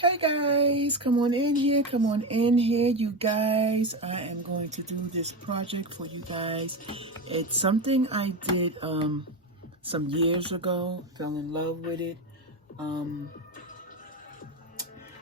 Hey guys, come on in here, you guys. I am going to do this project for you guys. It's something I did some years ago, fell in love with it.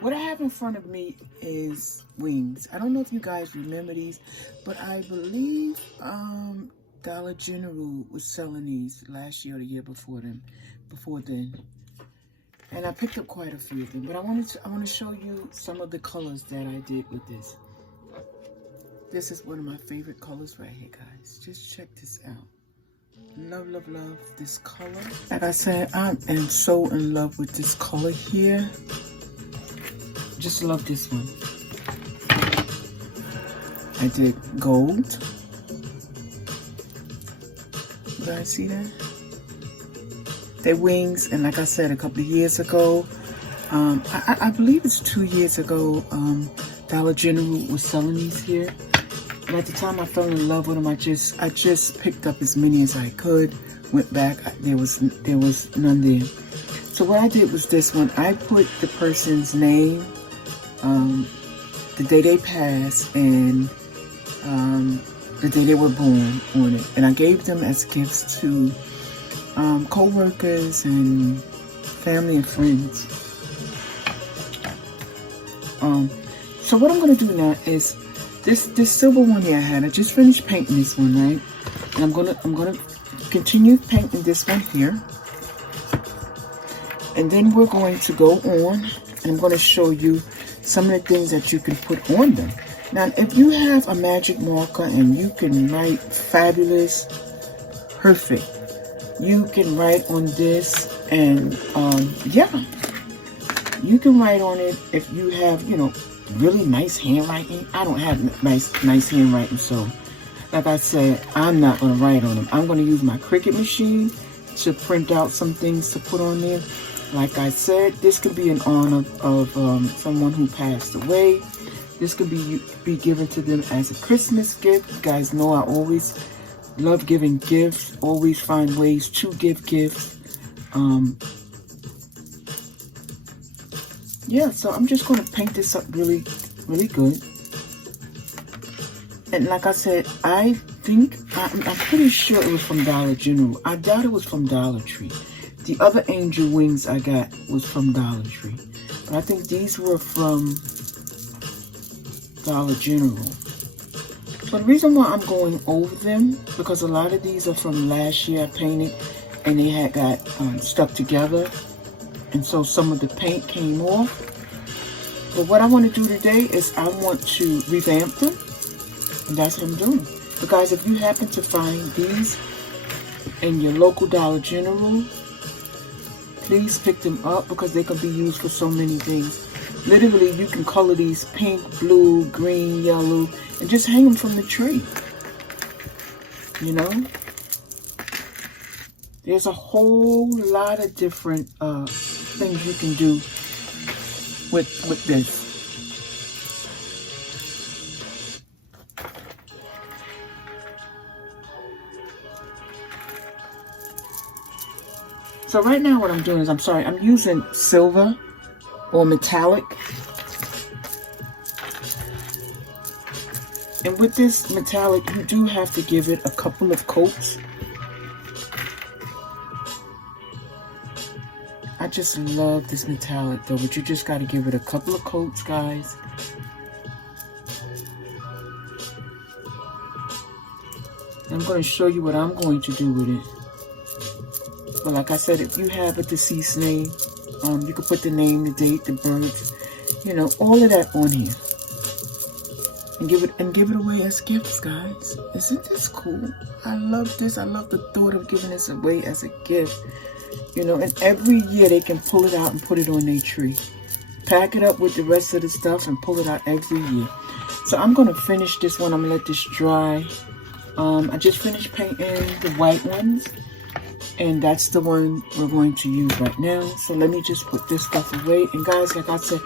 What I have in front of me is wings. I don't know if you guys remember these, but I believe Dollar General was selling these last year or the year before then. And I picked up quite a few of them, but I want to show you some of the colors that I did with this. This is one of my favorite colors right here, guys. Just check this out. Love, love, love this color. Like I said, I am so in love with this color here. Just love this one. I did gold. You guys see that? Their wings, and like I said a couple of years ago, I believe it's 2 years ago, Dollar General was selling these here. And at the time I fell in love with them. I just picked up as many as I could. Went back, there was none there. So what I did was this one. I put the person's name, the day they passed, and the day they were born on it, and I gave them as gifts to co-workers and family and friends. So what I'm going to do now is this silver one here I had. I just finished painting this one, right? And I'm gonna continue painting this one here, and then we're going to go on, and I'm going to show you some of the things that you can put on them. Now, if you have a magic marker and you can write fabulous, perfect, you can write on this, and yeah, you can write on it if you have, you know, really nice handwriting. I don't have nice handwriting, so like I said, I'm not going to write on them. I'm going to use my Cricut machine to print out some things to put on there. Like I said, this could be in honor of someone who passed away. This could be given to them as a Christmas gift. You guys know I always love giving gifts, always find ways to give gifts. Yeah, so I'm just going to paint this up really, really good. And like I said, I'm pretty sure it was from Dollar General. I doubt it was from Dollar Tree. The other angel wings I got was from Dollar Tree. But I think these were from Dollar General. So the reason why I'm going over them, because a lot of these are from last year I painted, and they had got stuck together, and so some of the paint came off. But what I want to do today is I want to revamp them, and that's what I'm doing. But guys, if you happen to find these in your local Dollar General, please pick them up, because they can be used for so many things. Literally, you can color these pink, blue, green, yellow, and just hang them from the tree. You know? There's a whole lot of different things you can do with this. So right now what I'm doing is, I'm using silver or metallic. And with this metallic, you do have to give it a couple of coats. I just love this metallic though, but you just got to give it a couple of coats, guys. And I'm going to show you what I'm going to do with it. But like I said, if you have a deceased name, you can put the name, the date, the birth, you know, all of that on here. And give it away as gifts, guys. Isn't this cool? I love this. I love the thought of giving this away as a gift. You know, and every year they can pull it out and put it on their tree. Pack it up with the rest of the stuff and pull it out every year. So I'm going to finish this one. I'm going to let this dry. I just finished painting the white ones, and that's the one we're going to use right now. So let me just put this stuff away. And guys, like I said,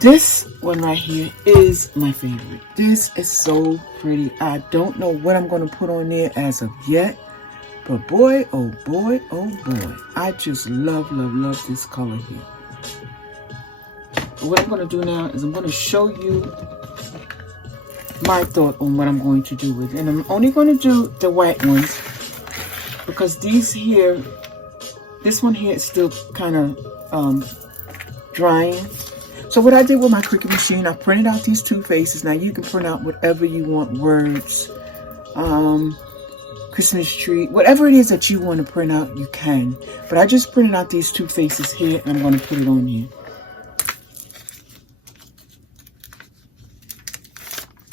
this one right here is my favorite. This is so pretty. I don't know what I'm going to put on there as of yet, but boy, oh boy, oh boy, I just love, love, love this color here. what I'm going to do now is I'm going to show you my thought on what I'm going to do with it. And I'm only going to do the white ones because these here, this one here is still kind of drying. So what I did with my Cricut machine, I printed out these two faces. Now you can print out whatever you want, words, Christmas tree, whatever it is that you want to print out, you can. But I just printed out these two faces here, and I'm going to put it on here.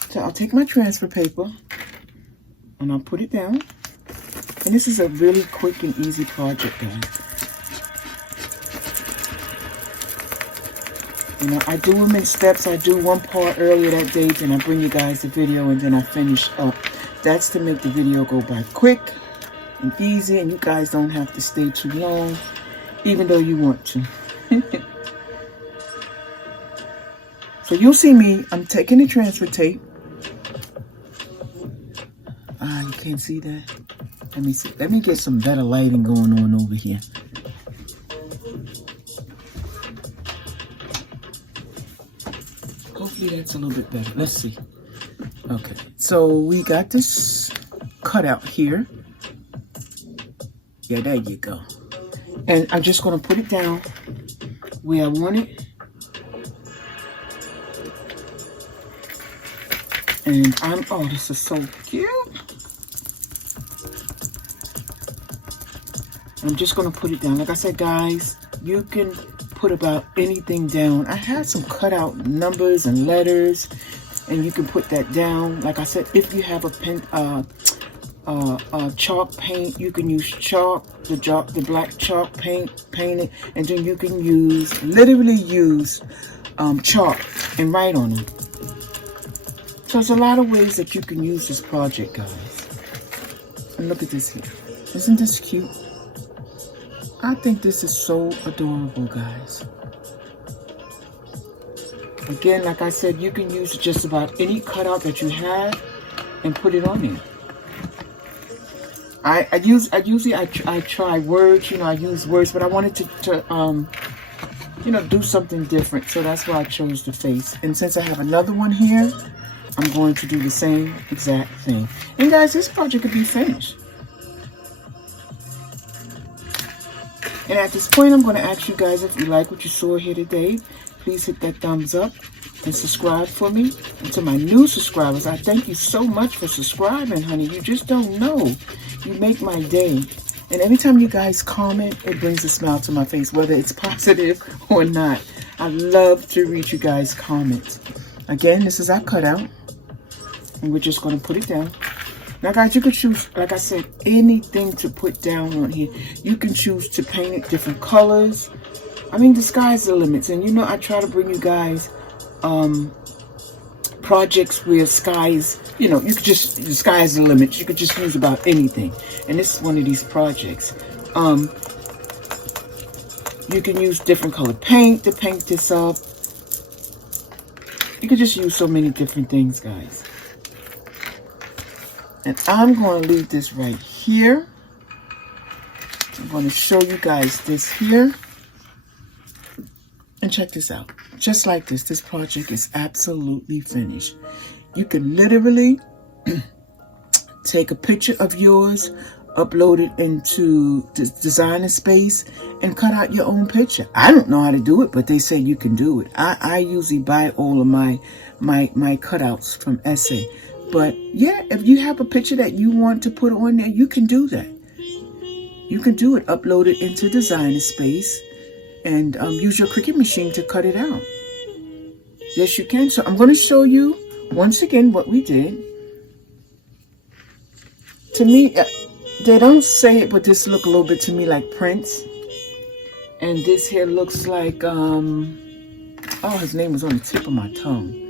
So I'll take my transfer paper, and I'll put it down. And this is a really quick and easy project, guys. You know, I do them in steps. I do one part earlier that day, then I bring you guys the video, and then I finish up. That's to make the video go by quick and easy, and you guys don't have to stay too long, even though you want to. So you'll see me, I'm taking the transfer tape. You can't see that? Let me see. Let me get some better lighting going on over here. Hopefully that's a little bit better. Let's see. Okay, so we got this cut out here. Yeah, there you go. And I'm just going to put it down where I want it. And oh, this is so cute. I'm just going to put it down. Like I said, guys, you can put about anything down. I had some cut out numbers and letters, and you can put that down. Like I said, if you have a pen, chalk paint, you can use chalk, the black chalk paint it, and then you can literally use chalk and write on them. So there's a lot of ways that you can use this project, guys. And look at this here. Isn't this cute? I think this is so adorable, guys. Again, like I said, you can use just about any cutout that you have and put it on there. I usually try words, you know, I use words, but I wanted to you know, do something different. So that's why I chose the face. And since I have another one here, I'm going to do the same exact thing. And guys, this project could be finished. And at this point, I'm going to ask you guys, if you like what you saw here today, please hit that thumbs up and subscribe for me. And to my new subscribers, I thank you so much for subscribing, honey. You just don't know. You make my day. And every time you guys comment, it brings a smile to my face, whether it's positive or not. I love to read you guys' comments. Again, this is our cutout. And we're just going to put it down. Now, guys, you can choose, like I said, anything to put down on here. You can choose to paint it different colors. I mean, the sky's the limits. And, you know, I try to bring you guys projects where skies, you know, you could just, the sky's the limit. You could just use about anything. And this is one of these projects. You can use different colored paint to paint this up. You could just use so many different things, guys. And I'm going to leave this right here. I'm going to show you guys this here. And check this out. Just like this, this project is absolutely finished. You can literally take a picture of yours, upload it into the Designer Space, and cut out your own picture. I don't know how to do it, but they say you can do it. I usually buy all of my cutouts from Essay. But yeah, if you have a picture that you want to put on there, you can do that. You can do it, upload it into Designer Space, and use your Cricut machine to cut it out. Yes, you can. So I'm going to show you once again what we did. To me, they don't say it, but this look a little bit to me like Prince. And this here looks like, oh, his name was on the tip of my tongue.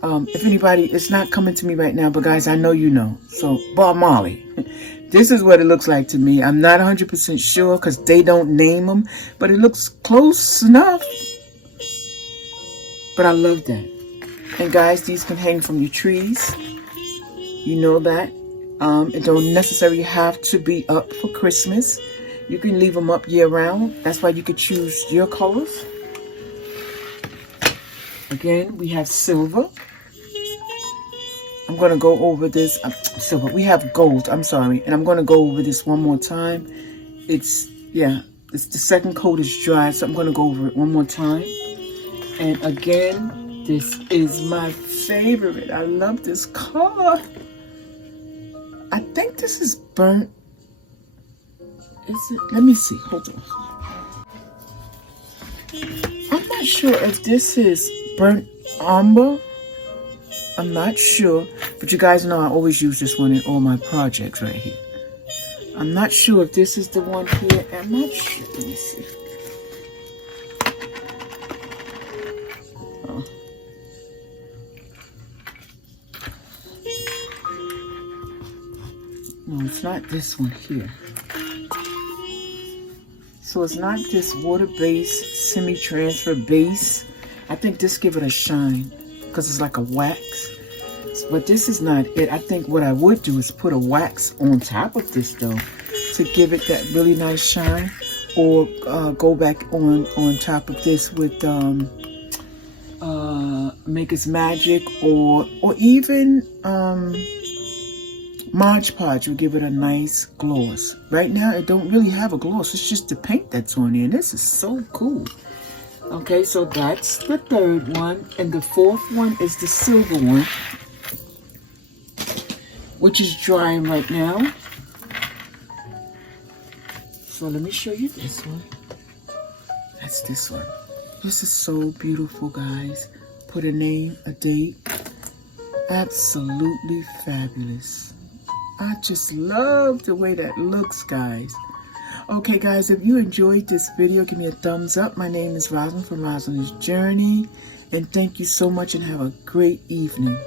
If anybody, it's not coming to me right now, but guys, I know you know. So, Bob Marley. This is what it looks like to me. I'm not 100% sure because they don't name them, but it looks close enough. But I love that. And guys, these can hang from your trees. You know that. It don't necessarily have to be up for Christmas. You can leave them up year round. That's why you could choose your colors. Again, we have silver. I'm going to go over this. Silver. We have gold. I'm sorry. And I'm going to go over this one more time. It's the second coat is dry, so I'm going to go over it one more time. And again, this is my favorite. I love this color. I think this is burnt. Is it? Let me see. Hold on. I'm not sure if this is burnt umber. I'm not sure. But you guys know I always use this one in all my projects right here. I'm not sure if this is the one here. I'm not sure. Let me see. Oh. No, it's not this one here. So it's not this water-based semi-transfer base. I think this give it a shine because it's like a wax. But this is not it. I think what I would do is put a wax on top of this though to give it that really nice shine, or go back on top of this with Maker's Magic or even Mod Podge will give it a nice gloss. Right now it don't really have a gloss. It's just the paint that's on there. And this is so cool. Okay, so that's the third one. And the fourth one is the silver one, which is drying right now. So let me show you this one. That's this one. This is so beautiful, guys. Put a name, a date. Absolutely fabulous. I just love the way that looks, guys. Okay, guys, if you enjoyed this video, give me a thumbs up. My name is Rosalind from Rosalind's Journey. And thank you so much and have a great evening.